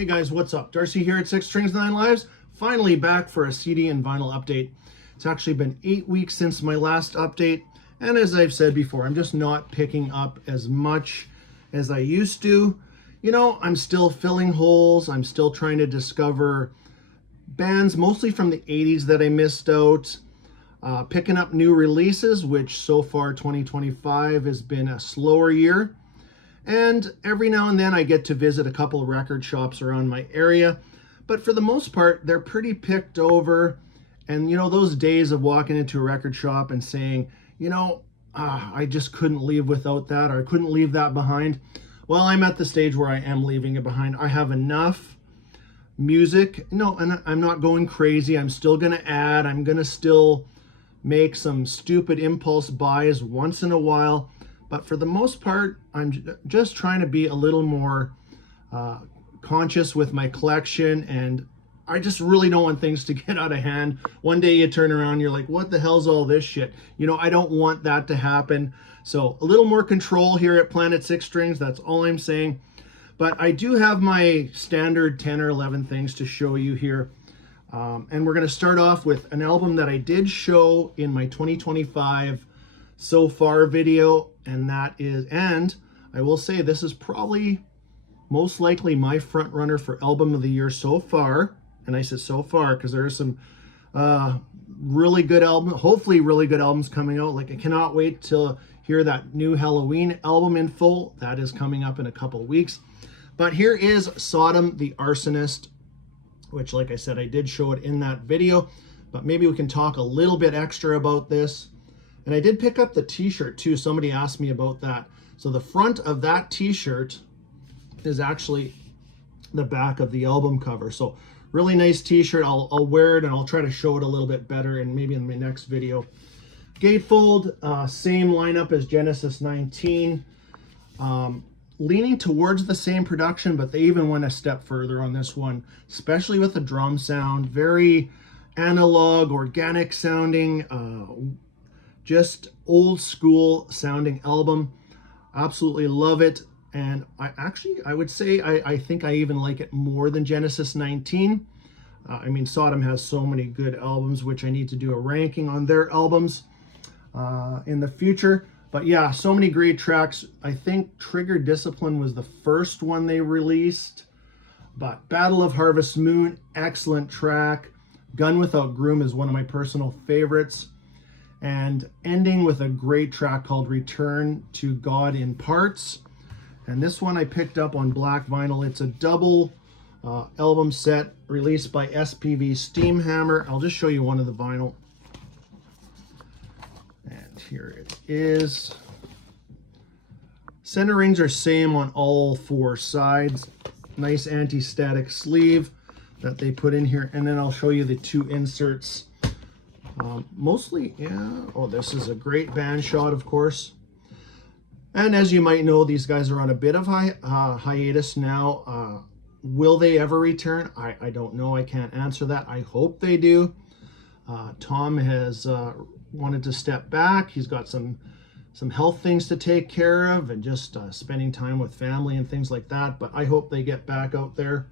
Hey guys, what's up? Darcy here at 6 Strings 9 Lives. Finally back for a CD and vinyl update. It's actually been 8 weeks since my last update, and as I've said before, I'm just not picking up as much as I used to. You know, I'm still filling holes. I'm still trying to discover bands, mostly from the 80s that I missed out. Picking up new releases, which so far 2025 has been a slower year. And every now and then I get to visit a couple of record shops around my area. But for the most part, they're pretty picked over. And, you know, those days of walking into a record shop and saying, I just couldn't leave without that, or I couldn't leave that behind. Well, I'm at the stage where I am leaving it behind. I have enough music. No, and I'm not going crazy. I'm still going to add. I'm going to still make some stupid impulse buys once in a while. But for the most part, I'm just trying to be a little more conscious with my collection, and I just really don't want things to get out of hand. One day you turn around, you're like, what the hell's all this shit? You know, I don't want that to happen. So a little more control here at Planet 6 Strings, that's all I'm saying. But I do have my standard 10 or 11 things to show you here. And we're going to start off with an album that I did show in my 2025 so far video, and I will say this is probably most likely my front runner for album of the year so far. And I said so far because there are some really good albums, hopefully really good albums coming out. Like, I cannot wait to hear that new Halloween album in full. That is coming up in a couple of weeks. But here is Sodom the Arsonist, which, like I said, I did show it in that video, but maybe we can talk a little bit extra about this. And I did pick up the t-shirt too. Somebody asked me about that. So the front of that t-shirt is actually the back of the album cover. So really nice t-shirt. I'll wear it and I'll try to show it a little bit better, and maybe in my next video. Gatefold, same lineup as Genesis 19. Leaning towards the same production, but they even went a step further on this one, especially with the drum sound. Very analog, organic sounding, just old school sounding album. Absolutely love it. And I would say I think I even like it more than Genesis 19. I mean, Sodom has so many good albums, which I need to do a ranking on their albums in the future. But yeah, so many great tracks. I think Trigger Discipline was the first one they released. But Battle of Harvest Moon, excellent track. Gun Without Groom is one of my personal favorites. And ending with a great track called Return to God in Parts. And this one I picked up on black vinyl. It's a double album set released by SPV Steamhammer. I'll just show you one of the vinyl. And here it is. Center rings are same on all four sides. Nice anti-static sleeve that they put in here. And then I'll show you the two inserts. Mostly, yeah. Oh, this is a great band shot, of course. And as you might know, these guys are on a bit of hiatus now. Will they ever return? I don't know. I can't answer that. I hope they do. Tom has wanted to step back. He's got some health things to take care of, and just spending time with family and things like that. But I hope they get back out there.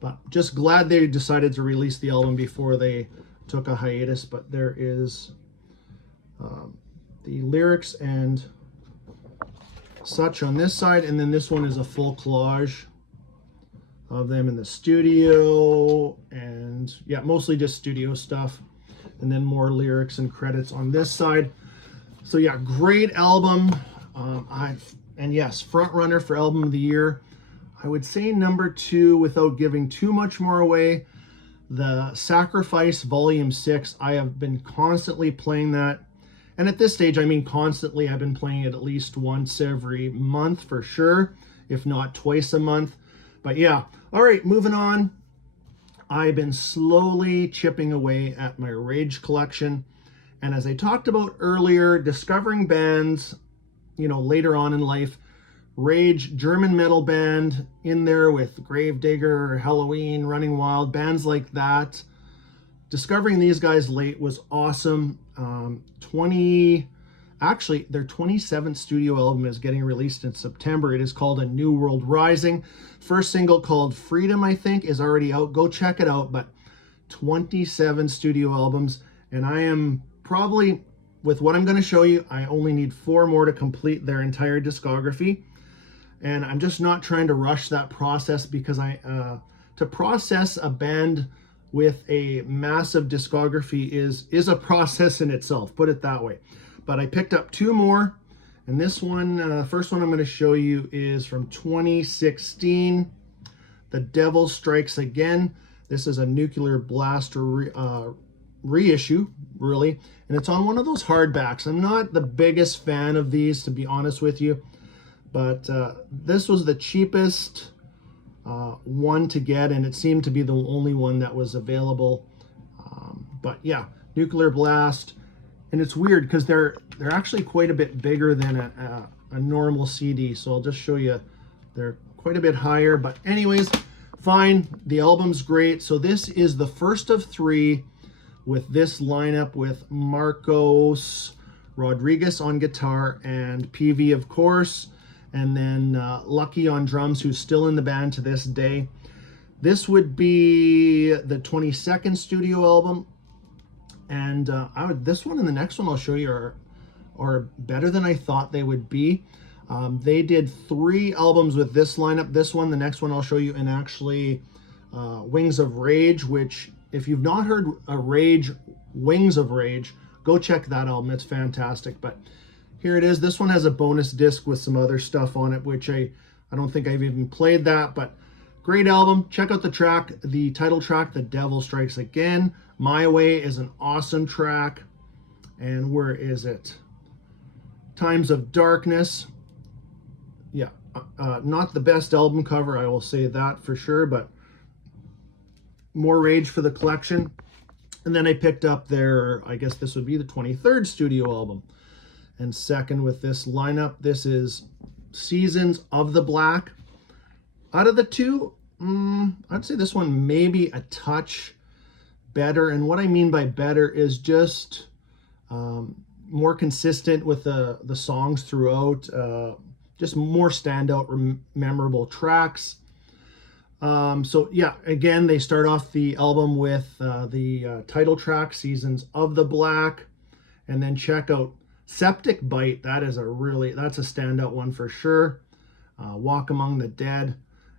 But just glad they decided to release the album before they took a hiatus. But there is the lyrics and such on this side, and then this one is a full collage of them in the studio, and yeah, mostly just studio stuff, and then more lyrics and credits on this side. So yeah, great album. And yes, front runner for album of the year. I would say number 2, without giving too much more away, the Sacrifice Volume 6. I have been constantly playing that. And at this stage, I mean constantly. I've been playing it at least once every month for sure, if not twice a month. But yeah, all right, moving on. I've been slowly chipping away at my Rage collection. And as I talked about earlier, discovering bands, later on in life. Rage, German metal band in there with Gravedigger, Halloween, Running Wild, bands like that. Discovering these guys late was awesome. Actually, their 27th studio album is getting released in September. It is called A New World Rising. First single, called Freedom, I think, is already out. Go check it out. But 27 studio albums, and I am probably, with what I'm going to show you, I only need 4 more to complete their entire discography. And I'm just not trying to rush that process, because to process a band with a massive discography is a process in itself, put it that way. But I picked up 2 more, and this one, first one I'm going to show you is from 2016, The Devil Strikes Again. This is a Nuclear Blast reissue, really, and it's on one of those hardbacks. I'm not the biggest fan of these, to be honest with you, but this was the cheapest one to get, and it seemed to be the only one that was available. But yeah, Nuclear Blast, and it's weird because they're actually quite a bit bigger than a normal CD. So I'll just show you, they're quite a bit higher. But anyways, fine. The album's great. So this is the first of 3 with this lineup, with Marcos Rodriguez on guitar and PV, of course, and then Lucky on drums, who's still in the band to this day. This would be the 22nd studio album, and this one and the next one I'll show you are better than I thought they would be. They did 3 albums with this lineup. This one, the next one I'll show you, and actually Wings of Rage, which, if you've not heard Wings of Rage, go check that album. It's fantastic. But here it is. This one has a bonus disc with some other stuff on it, which I don't think I've even played that, but great album. Check out the track, the title track, The Devil Strikes Again. My Way is an awesome track. And where is it? Times of Darkness. Yeah, not the best album cover, I will say that for sure, but more Rage for the collection. And then I picked up their, I guess this would be the 23rd studio album. And second with this lineup, this is Seasons of the Black. Out of the 2, I'd say this one maybe a touch better. And what I mean by better is just more consistent with the songs throughout, just more standout, memorable tracks. So yeah, again, they start off the album with the title track, Seasons of the Black, and then check out Septic Bite. That's a standout one for sure. Walk Among the Dead,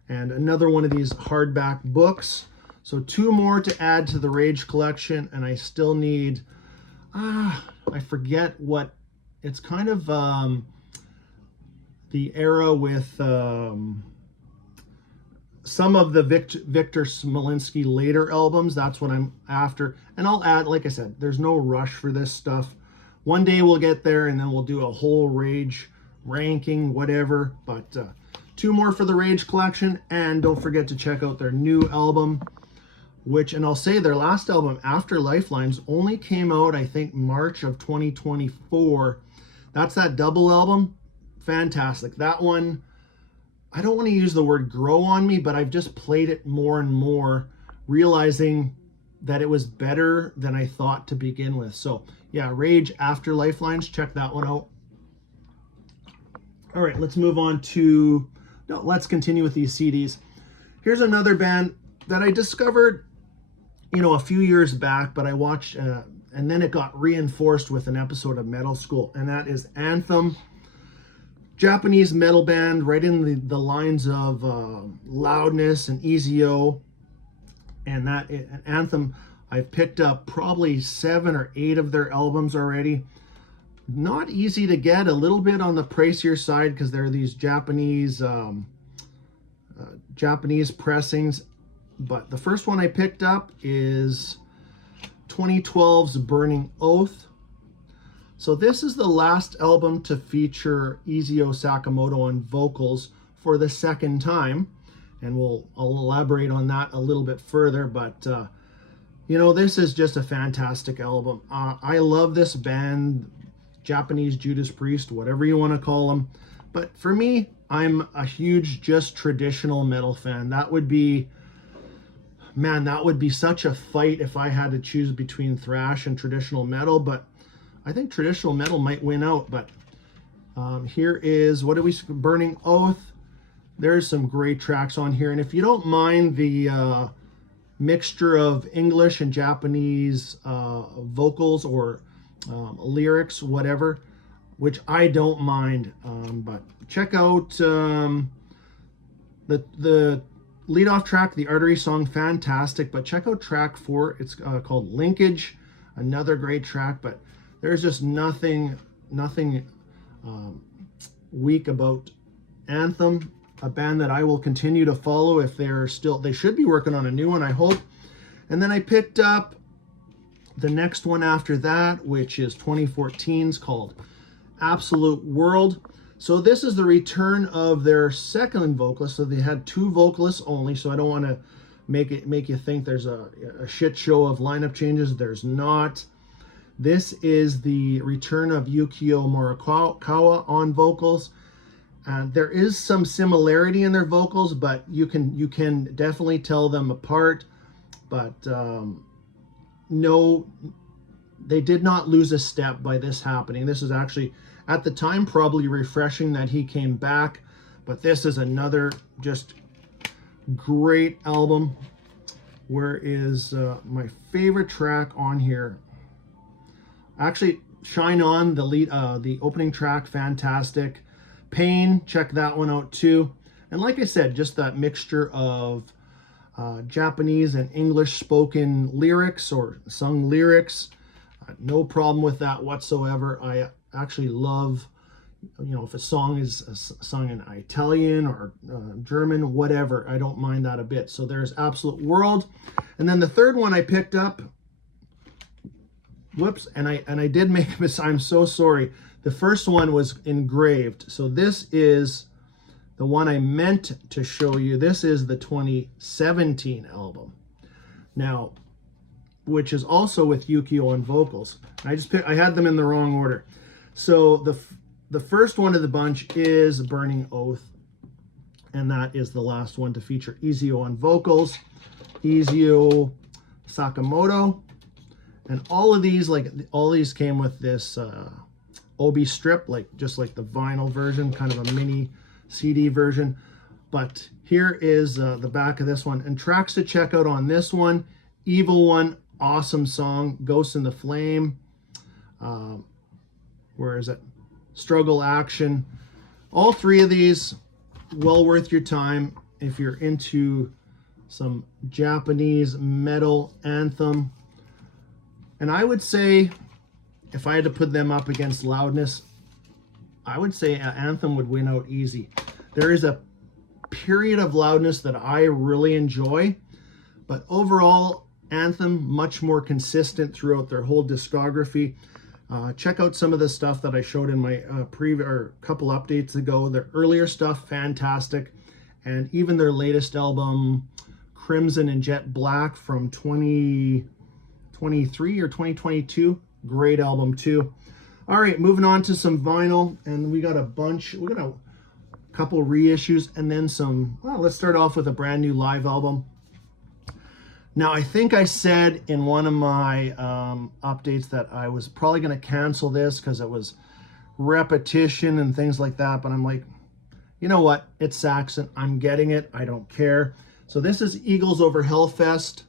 and another one of these hardback books. So 2 more to add to the Rage collection, and I still need, I forget what, it's kind of the era with some of the Victor Smolinski later albums. That's what I'm after. And I'll add, like I said, there's no rush for this stuff. One day we'll get there, and then we'll do a whole Rage ranking, whatever. But 2 more for the Rage collection, and don't forget to check out their new album, which, and I'll say their last album, After Lifelines, only came out, I think, March of 2024. That's that double album. Fantastic. That one, I don't want to use the word grow on me, but I've just played it more and more, realizing that it was better than I thought to begin with. So yeah, Rage, After Lifelines, check that one out. All right, let's move on to, no, let's continue with these CDs. Here's another band that I discovered, a few years back, but I watched, and then it got reinforced with an episode of Metal School, and that is Anthem. Japanese metal band, right in the lines of Loudness and Easy-O, and Anthem. I've picked up probably 7 or 8 of their albums already. Not easy to get, a little bit on the pricier side, because there are these Japanese pressings. But the first one I picked up is 2012's Burning Oath. So this is the last album to feature Easy-O Sakamoto on vocals for the second time, and I'll elaborate on that a little bit further. But this is just a fantastic album. I love this band, Japanese Judas Priest, whatever you want to call them. But for me, I'm a huge just traditional metal fan. That would be such a fight if I had to choose between thrash and traditional metal. But I think traditional metal might win out, but here is, what are we, Burning Oath. There's some great tracks on here. And if you don't mind the mixture of English and Japanese vocals or lyrics, whatever, which I don't mind, but check out the lead-off track, the Artery song, fantastic, but check out track 4. It's called Linkage, another great track, but there's just nothing weak about Anthem, a band that I will continue to follow. If they should be working on a new one, I hope. And then I picked up the next one after that, which is 2014's, called Absolute World. So this is the return of their second vocalist. So they had 2 vocalists only, so I don't want to make you think there's a shit show of lineup changes. There's not. This is the return of Yukio Morikawa on vocals. There is some similarity in their vocals, but you can definitely tell them apart. But no, they did not lose a step by this happening. This is actually, at the time, probably refreshing that he came back. But this is another just great album. Where is my favorite track on here? Actually, Shine On, the opening track, fantastic. Pain, check that one out too. And like I said, just that mixture of Japanese and English spoken lyrics or sung lyrics. No problem with that whatsoever. I actually love, if a song is sung in Italian or German, whatever, I don't mind that a bit. So there's Absolute World. And then the third one I picked up, whoops, and I did make a mistake. I'm so sorry. The first one was engraved. So this is the one I meant to show you. This is the 2017 album. Now, which is also with Yukio on vocals. I had them in the wrong order. So the first one of the bunch is Burning Oath, and that is the last one to feature Izuo on vocals, Izuo Sakamoto, and all of these, came with this Obi strip, just like the vinyl version, kind of a mini CD version. But here is the back of this one, and tracks to check out on this one: Evil One, awesome song; Ghost in the Flame, where is it? Struggle Action. All 3 of these, well worth your time if you're into some Japanese metal anthem. And I would say, if I had to put them up against loudness, I would say Anthem would win out easy. There is a period of loudness that I really enjoy, but overall, Anthem, much more consistent throughout their whole discography. Check out some of the stuff that I showed in my couple updates ago. Their earlier stuff, fantastic. And even their latest album, Crimson and Jet Black, from 2023 or 2022, great album too. All right, moving on to some vinyl, and we got a couple reissues, and then some, let's start off with a brand new live album. Now, I think I said in one of my updates that I was probably going to cancel this because it was repetition and things like that, but I'm like, you know what? It's Saxon. I'm getting it. I don't care. So this is Eagles Over Hellfest.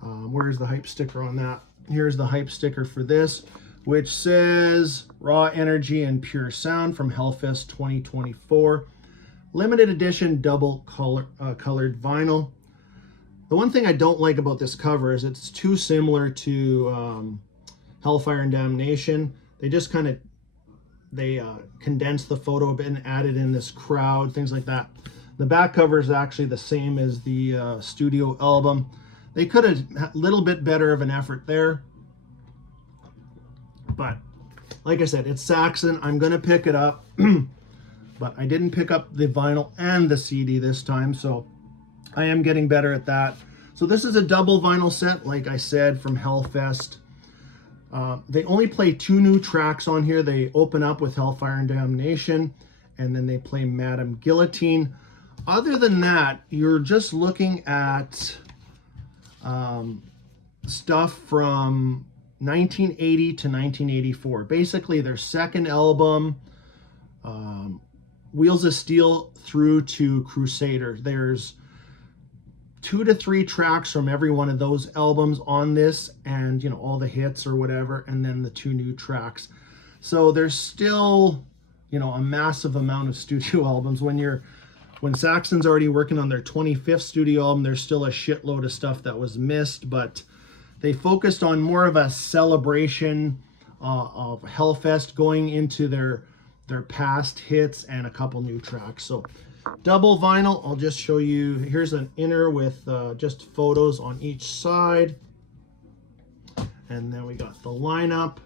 Where's the hype sticker on that? Here's the hype sticker for this, which says Raw Energy and Pure Sound from Hellfest 2024. Limited edition double colored vinyl. The one thing I don't like about this cover is it's too similar to Hellfire and Damnation. They just condensed the photo a bit and added in this crowd, things like that. The back cover is actually the same as the studio album. They could have a little bit better of an effort there. But like I said, it's Saxon. I'm going to pick it up. But I didn't pick up the vinyl and the CD this time, so I am getting better at that. So this is a double vinyl set, like I said, from Hellfest. They only play 2 new tracks on here. They open up with Hellfire and Damnation, and then they play Madame Guillotine. Other than that, you're just looking at stuff from 1980 to 1984. Basically their second album, Wheels of Steel through to Crusader. There's 2 to 3 tracks from every one of those albums on this, and you know, all the hits or whatever, and then the 2 new tracks. So there's still, you know, a massive amount of studio albums. When Saxon's already working on their 25th studio album, there's still a shitload of stuff that was missed, but they focused on more of a celebration of Hellfest, going into their past hits and a couple new tracks. So double vinyl, I'll just show you. Here's an inner with just photos on each side. And then we got the lineup,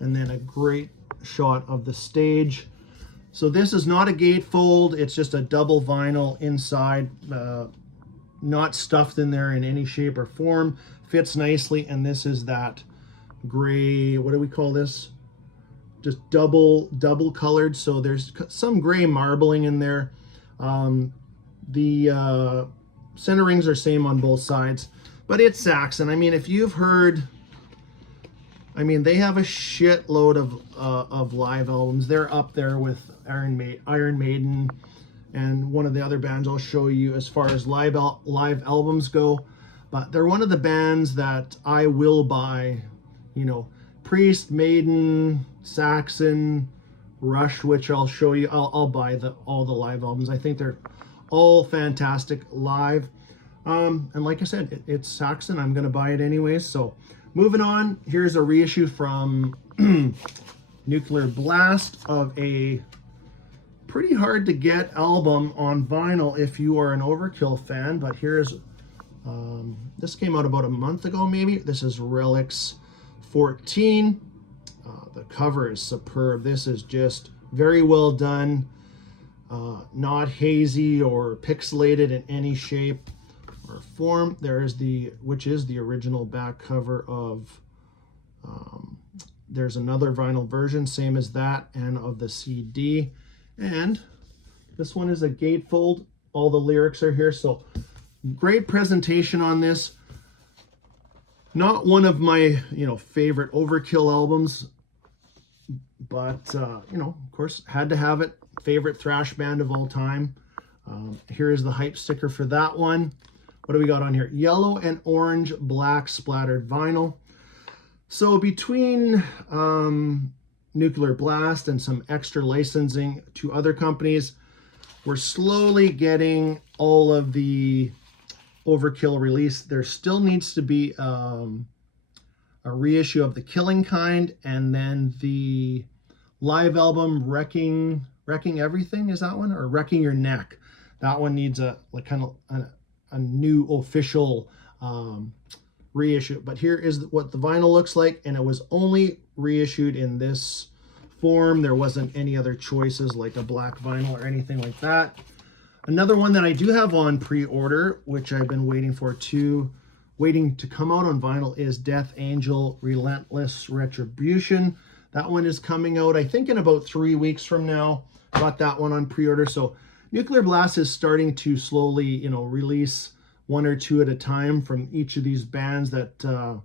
and then a great shot of the stage. So this is not a gatefold, it's just a double vinyl inside, not stuffed in there in any shape or form. Fits nicely, and this is that gray, what do we call this? Just double colored, so there's some gray marbling in there. The center rings are same on both sides, but it's Saxon. I mean, if you've heard, I mean, they have a shitload of live albums. They're up there with Iron Maiden and one of the other bands I'll show you as far as live albums go. But they're one of the bands that I will buy, you know, Priest, Maiden, Saxon, Rush, which I'll show you. I'll buy all the live albums. I think they're all fantastic live. And like I said, it's Saxon. I'm going to buy it anyways. So moving on, here's a reissue from Nuclear Blast of a pretty hard to get album on vinyl if you are an Overkill fan. But here's, this came out about a month ago maybe. This is Relics 14. The cover is superb. This is just very well done, not hazy or pixelated in any shape or form. There is which is the original back cover of, there's another vinyl version, same as that, and of the CD. And this one is a gatefold. All the lyrics are here, so great presentation on this. Not one of my, you know, favorite Overkill albums, but you know, of course, had to have it. Favorite thrash band of all time. Here is the hype sticker for that one. What do we got on here? Yellow and orange black splattered vinyl. So between Nuclear Blast and some extra licensing to other companies, we're slowly getting all of the Overkill release. There still needs to be a reissue of The Killing Kind, and then the live album Wrecking Everything, is that one? Or Wrecking Your Neck. That one needs a new official reissue. But here is what the vinyl looks like, and it was only reissued in this form. There wasn't any other choices like a black vinyl or anything like that. Another one that I do have on pre-order, which I've been waiting to come out on vinyl, is Death Angel Relentless Retribution. That one is coming out, I think, in about 3 weeks from now. Got that one on pre-order. So Nuclear Blast is starting to slowly, you know, release 1 or 2 at a time from each of these bands that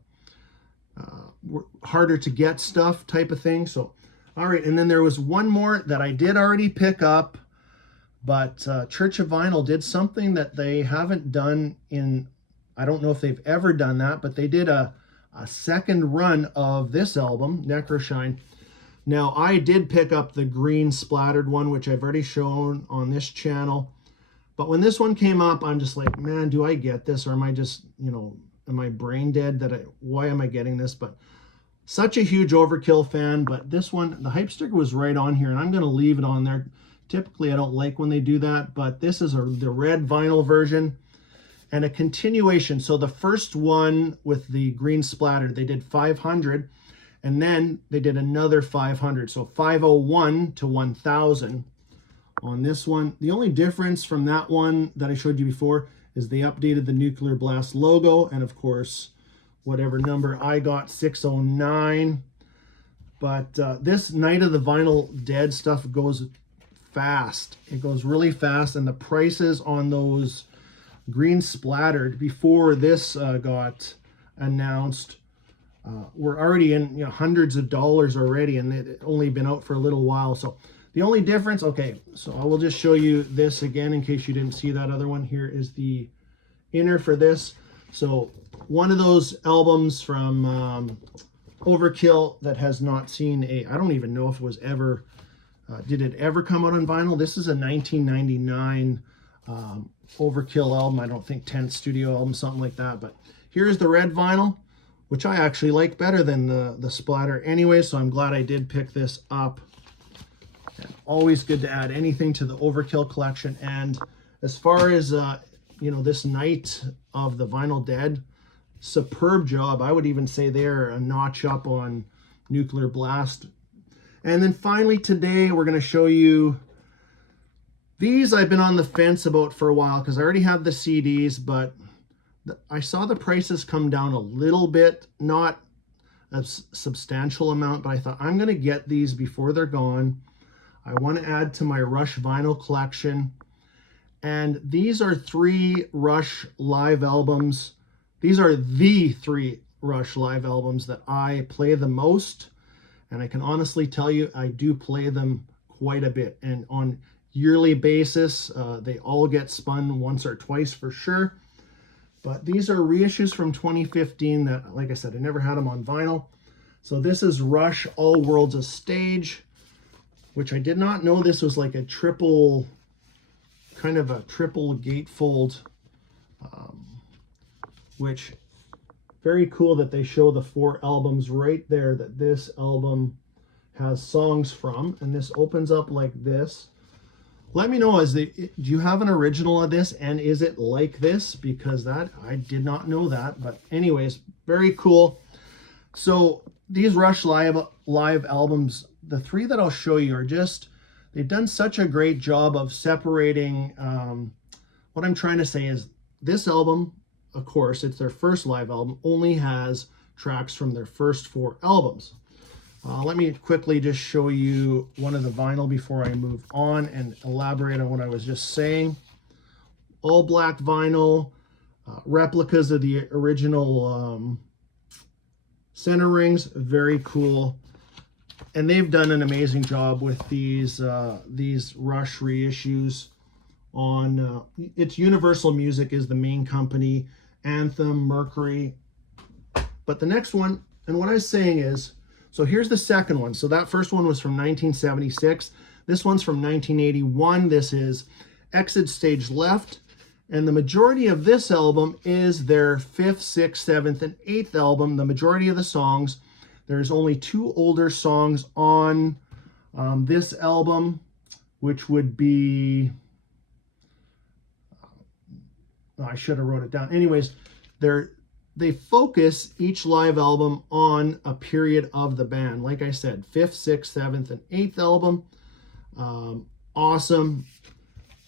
were harder to get stuff type of thing. So, all right. And then there was one more that I did already pick up, but Church of Vinyl did something that they haven't done in, I don't know if they've ever done that, but they did a second run of this album, Necroshine. Now, I did pick up the green splattered one, which I've already shown on this channel. But when this one came up, I'm just like, man, do I get this? Or am I just, you know, am I brain dead? Why am I getting this? But such a huge Overkill fan. But this one, the hype sticker was right on here, and I'm going to leave it on there. Typically, I don't like when they do that, but this is the red vinyl version and a continuation. So the first one with the green splatter, they did 500, and then they did another 500. So 501 to 1000 on this one. The only difference from that one that I showed you before is they updated the Nuclear Blast logo, and of course, whatever number I got, 609. But this Night of the Vinyl Dead stuff goes fast. It goes really fast, and the prices on those green splattered before this got announced, We're already in hundreds of dollars already, and it only been out for a little while. So the only difference, okay, so I will just show you this again in case you didn't see that other one. Here is the inner for this. So one of those albums from Overkill that has not seen I don't even know if it was ever, did it ever come out on vinyl? This is a 1999 Overkill album. I don't think 10th studio album, something like that. But here's the red vinyl, which I actually like better than the splatter anyway, so I'm glad I did pick this up. And always good to add anything to the Overkill collection. And as far as this Night of the Vinyl Dead, superb job. I would even say they're a notch up on Nuclear Blast. And then finally today we're going to show you these. I've been on the fence about for a while because I already have the CDs, but I saw the prices come down a little bit, not a substantial amount, but I thought I'm going to get these before they're gone. I want to add to my Rush vinyl collection. And these are 3 Rush live albums. These are the 3 Rush live albums that I play the most. And I can honestly tell you, I do play them quite a bit. And on yearly basis, they all get spun once or twice for sure. But these are reissues from 2015 that, like I said, I never had them on vinyl. So this is Rush All Worlds a Stage, which I did not know this was like a triple, kind of a triple gatefold, which very cool that they show the 4 albums right there that this album has songs from. And this opens up like this. Let me know, do you have an original of this, and is it like this? Because that, I did not know that. But anyways, very cool. So these Rush live albums, the 3 that I'll show you are just, they've done such a great job of separating. What I'm trying to say is this album, of course, it's their first live album, only has tracks from their first 4 albums. Let me quickly just show you one of the vinyl before I move on and elaborate on what I was just saying. All black vinyl, replicas of the original center rings, very cool. And they've done an amazing job with these Rush reissues on, it's Universal Music is the main company, Anthem, Mercury. But the next one, and what I was saying is, so here's the second one. So that first one was from 1976. This one's from 1981. This is Exit Stage Left. And the majority of this album is their 5th, 6th, 7th, and 8th album. The majority of the songs. There's only 2 older songs on this album, which would be, I should have wrote it down. Anyways, they focus each live album on a period of the band. Like I said, 5th, 6th, 7th, and 8th album. Awesome.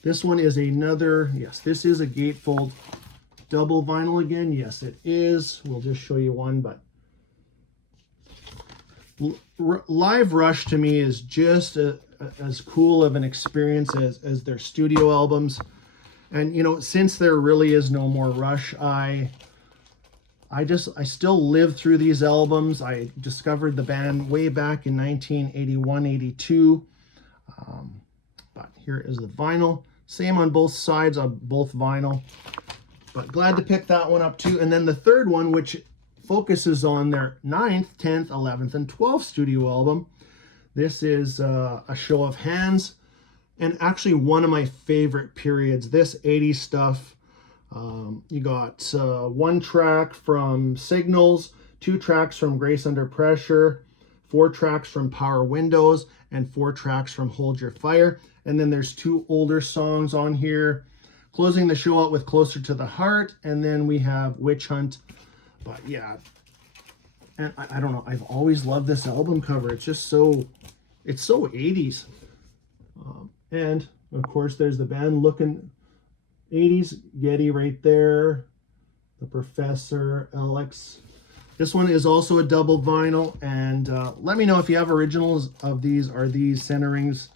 This one is another, yes, this is a gatefold double vinyl again. Yes, it is. We'll just show you one, but live Rush to me is just as cool of an experience as their studio albums. And, since there really is no more Rush, I still live through these albums. I discovered the band way back in 1981, 82. But here is the vinyl. Same on both sides of both vinyl. But glad to pick that one up too. And then the third one, which focuses on their 9th, 10th, 11th, and 12th studio album. This is a show of hands. And actually one of my favorite periods, this 80s stuff. You got 1 track from Signals, 2 tracks from Grace Under Pressure, 4 tracks from Power Windows, and 4 tracks from Hold Your Fire. And then there's 2 older songs on here. Closing the show out with Closer to the Heart, and then we have Witch Hunt. But yeah, and I don't know, I've always loved this album cover. It's just so, it's so 80s. And of course there's the band looking 80s, Getty right there, the Professor, Alex. This one is also a double vinyl, and let me know if you have originals of these. Are these centerings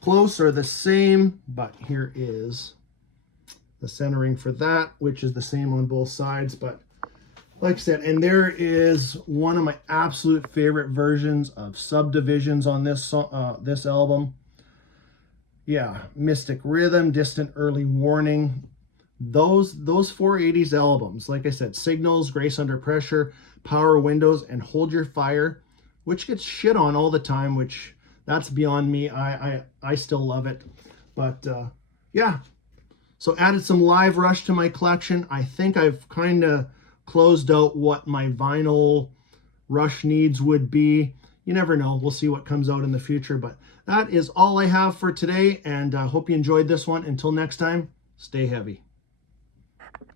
close or the same? But here is the centering for that, which is the same on both sides. But Like I said, and there is one of my absolute favorite versions of subdivisions on this album. Yeah, Mystic Rhythm, Distant Early Warning. Those 480s albums, like I said, Signals, Grace Under Pressure, Power Windows, and Hold Your Fire, which gets shit on all the time, which that's beyond me. I still love it. But yeah, so added some Live Rush to my collection. I think I've kind of closed out what my vinyl Rush needs would be. You never know. We'll see what comes out in the future. But that is all I have for today, and I hope you enjoyed this one. Until next time, stay heavy.